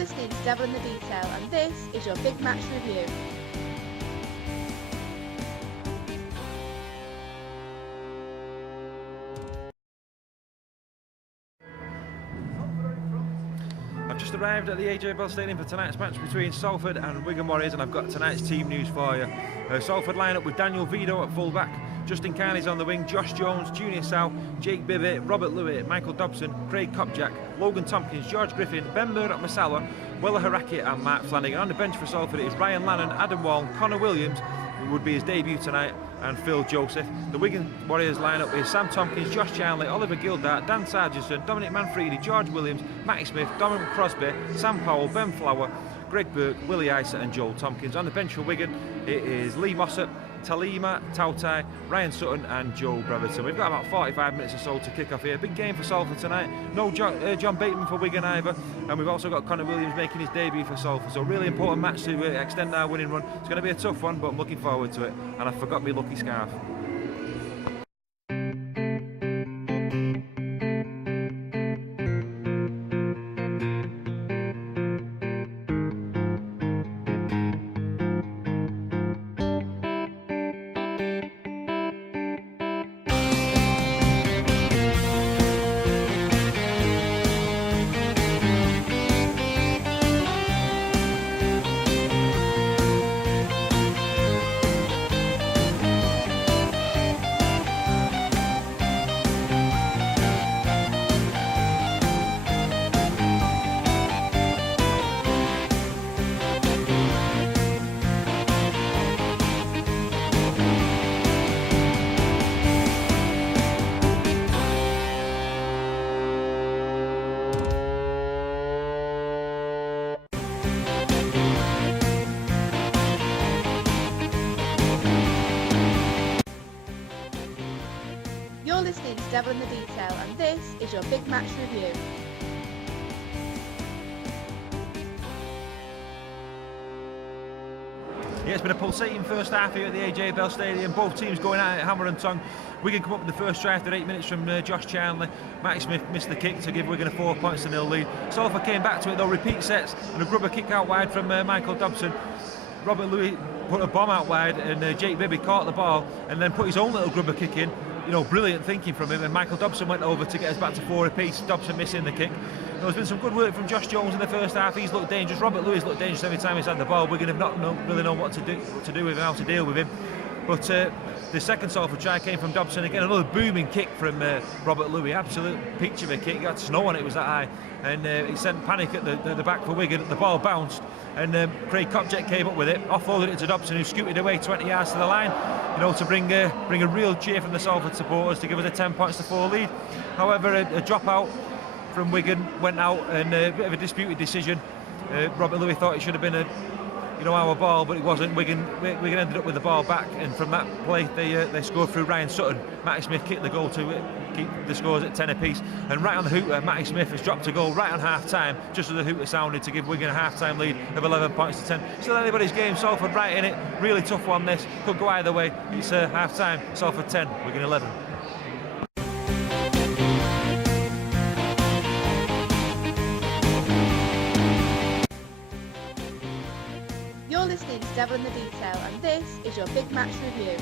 listening to Devil in the Detail, and this is your big match review. I've just arrived at the AJ Bell Stadium for tonight's match between Salford and Wigan Warriors, and I've got tonight's team news for you. Salford line up with Daniel Vido at full-back, Justin Carney's on the wing, Josh Jones, Junior Sow, Jake Bibby, Robert Louis, Michael Dobson, Craig Kopjak, Logan Tompkins, George Griffin, Ben Murdoch-Masawa, Willa Haraki and Mark Flanagan. On the bench for Salford it is Ryan Lannon, Adam Wall, Connor Williams, who would be his debut tonight, and Phil Joseph. The Wigan Warriors lineup is Sam Tompkins, Josh Charnley, Oliver Gildart, Dan Sargentson, Dominic Manfredi, George Williams, Matty Smith, Dominic Crosby, Sam Powell, Ben Flower, Greg Burke, Willie Isa and Joel Tompkins. On the bench for Wigan it is Lee Mossop, Talima Tautai, Ryan Sutton and Joe Breverton. We've got about 45 minutes or so to kick off here. Big game for Salford tonight. No John Bateman for Wigan either, and we've also got Connor Williams making his debut for Salford, so really important match to extend our winning run. It's going to be a tough one, but I'm looking forward to it, and I forgot my lucky scarf. You're listening to Devil in the Detail, and this is your big match review. Yeah, it's been a pulsating first half here at the AJ Bell Stadium. Both teams going at it hammer and tongue. Wigan come up with the first try after 8 minutes from Josh Charnley. Matty Smith missed the kick to give Wigan a 4 points to 0 lead. Salford came back to it though, repeat sets, and a grubber kick out wide from Michael Dobson. Robert Louis put a bomb out wide, and Jake Bibby caught the ball and then put his own little grubber kick in. You know, brilliant thinking from him, and Michael Dobson went over to get us back to 4 apiece. Dobson missing the kick. There's been some good work from Josh Jones in the first half. He's looked dangerous. Robert Louis looked dangerous every time he's had the ball. Wigan have not really known what to do with him, how to deal with him. But the second Salford try came from Dobson. Again, another booming kick from Robert Louis. Absolute peach of a kick. He had snow on it, was that high. And he sent panic at the back for Wigan. The ball bounced, and Craig Kopjak came up with it, offloaded it to Dobson, who scooted away 20 yards to the line, you know, to bring a real cheer from the Salford supporters to give us a 10 points to 4 lead. However, a dropout from Wigan went out, and a bit of a disputed decision. Robert Louis thought it should have been our ball, but it wasn't. Wigan ended up with the ball back, and from that play they scored through Ryan Sutton. Matty Smith kicked the goal to keep the scores at 10 apiece, and right on the hooter Matty Smith has dropped a goal right on half time, just as the hooter sounded, to give Wigan a half time lead of 11 points to 10. Still anybody's game. Salford right in it, really tough one this, could go either way. It's half time, Salford 10, Wigan 11. You're listening to Devil in the Detail, and this is your big match review.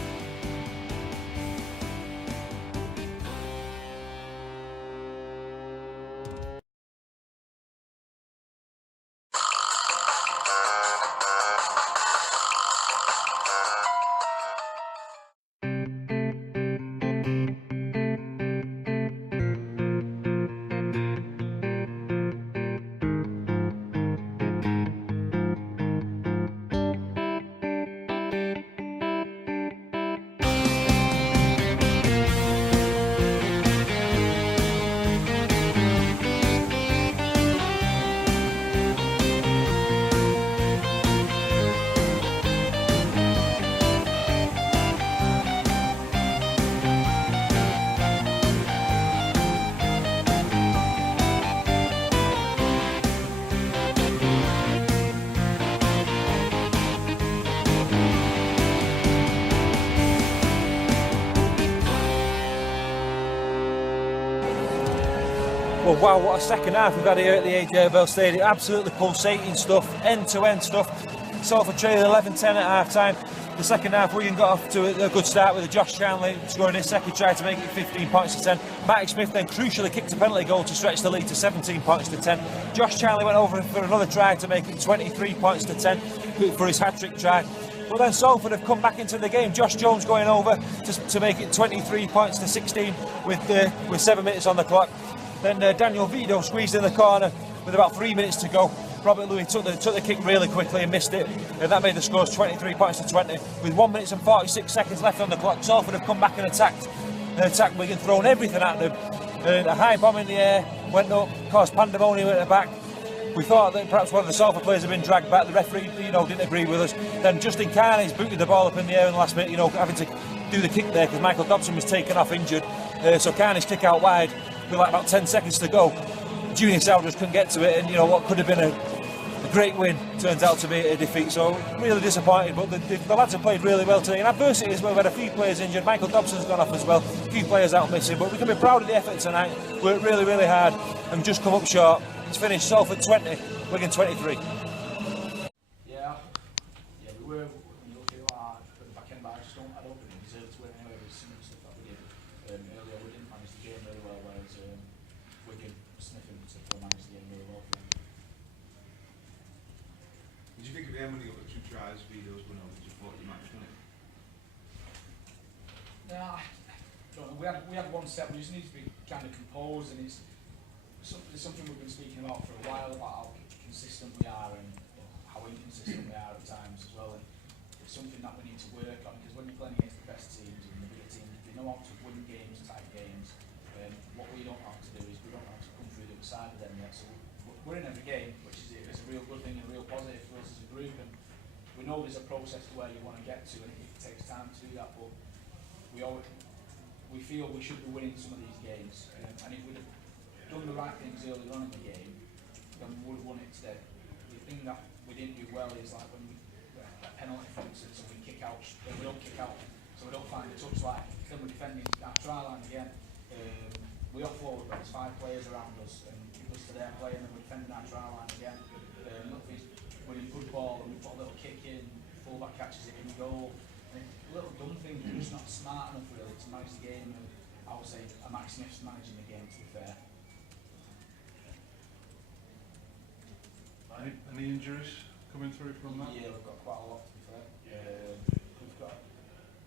Well, wow, what a second half we've had here at the AJ Bell Stadium. Absolutely pulsating stuff, end-to-end stuff. Salford trailed 11-10 at half-time. The second half, Wigan got off to a good start with Josh Charnley scoring his second try to make it 15 points to 10. Matty Smith then crucially kicked a penalty goal to stretch the lead to 17 points to 10. Josh Charnley went over for another try to make it 23 points to 10 for his hat-trick try. But then Salford have come back into the game. Josh Jones going over to make it 23 points to 16 with 7 minutes on the clock. Then Daniel Vido squeezed in the corner with about 3 minutes to go. Robert Louis took the kick really quickly and missed it, and that made the scores 23 points to 20. With 1 minute and 46 seconds left on the clock, Salford have come back and attacked Wigan, thrown everything at them. A high bomb in the air went up, caused pandemonium at the back. We thought that perhaps one of the Salford players had been dragged back. The referee, didn't agree with us. Then Justin Carney's booted the ball up in the air in the last minute, having to do the kick there because Michael Dobson was taken off injured. So Carney's kick out wide with like about 10 seconds to go. Junior Souders couldn't get to it, and what could have been a great win turns out to be a defeat. So really disappointed, but the lads have played really well today. And adversity as well, we've had a few players injured. Michael Dobson's gone off as well, a few players out missing, but we can be proud of the effort tonight. Worked really, really hard and just come up short. It's finished Salford 20, Wigan 23. Yeah, we were. When you look at the back end, but I don't think we deserved to win anyway with some of the stuff that we did earlier. We didn't manage the game really well, whereas Wigan, Smith in particular, managed the game really well for them. Did you think at the end when you got the 2 tries, Vido's went over, did you thought you might have done it? No, I don't know. We had one step. We just need to be kind of composed, and it's something we've been speaking about for a while about how consistent we are and how inconsistent we are at times as well. And it's something that we need to work on, because when you're playing against the best teams and the bigger teams, they know how to win games, tight games. What we don't know how to do is we don't know how to come through the other side of them yet. So we're in every game, which is a real good thing and a real positive for us as a group. And we know there's a process to where you want to get to, and it takes time to do that. But we feel we should be winning some of these games, and if we'd have done the right things earlier on in the game, then we would have won it today. The thing that we didn't do well is like when we penalty, for instance, and we kick out, we don't kick out, so we don't find the touch, like then we're defending our try line again. We offload, but there's 5 players around us, and it goes to their play, and then we're defending our try line again. We're in good ball, and we put a little kick in, fullback catches it in goal. And little dumb things, we're just not smart enough really to manage the game. And I would say Matty Smith's managing the game, to be fair. Any injuries coming through from that? Yeah, we've got quite a lot, to be fair. We've got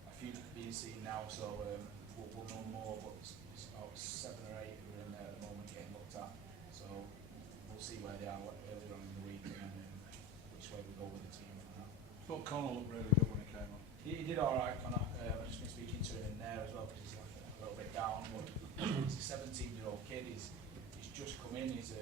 a few being seen now, so we'll know more, but it's about 7 or 8 who are in there at the moment getting looked at. So we'll see where they are earlier on in the week and then which way we go with the team. I thought Connor looked really good when he came on. He did alright, Connor. I've just been speaking to him in there as well, because he's like a little bit down, but he's a 17-year-old kid. He's just come in. He's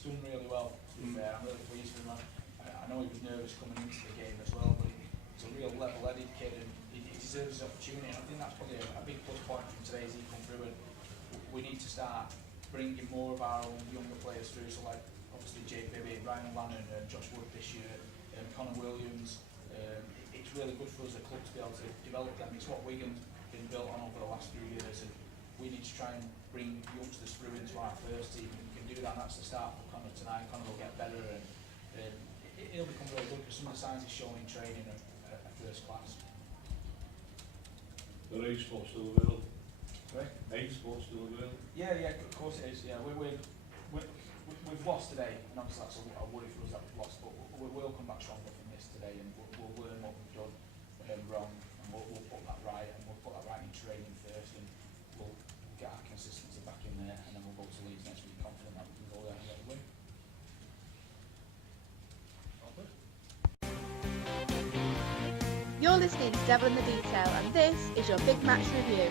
done really well, to be fair. I'm really pleased with him. I know he was nervous coming into the game as well, but he's a real level-headed kid, and he deserves his opportunity. And I think that's probably a big plus point from today as he come through. And we need to start bringing more of our own younger players through. So like obviously Jake Bibby, Ryan Lannon, Josh Wood this year, Connor Williams. It's really good for us as a club to be able to develop them. It's what Wigan's been built on over the last few years, and we need to try and bring youngsters through into our first team. We can do that, and that's the start for Connor tonight. Connor will get better, and it'll become really good, because some of the signs he's showing in training are first class. Are age sports still available? Sorry? Age sports still available? Yeah, of course it is. Yeah, we've lost today, and obviously that's a worry for us that we've lost, but we'll come back stronger from this today, and we'll learn what we've done wrong, and we'll put that right, and we'll put that right in training first, and we'll get our consistency back in there, and then we'll go to Leeds next week confident that we can go there and get a win. You're listening to Devil in the Detail, and this is your big match review.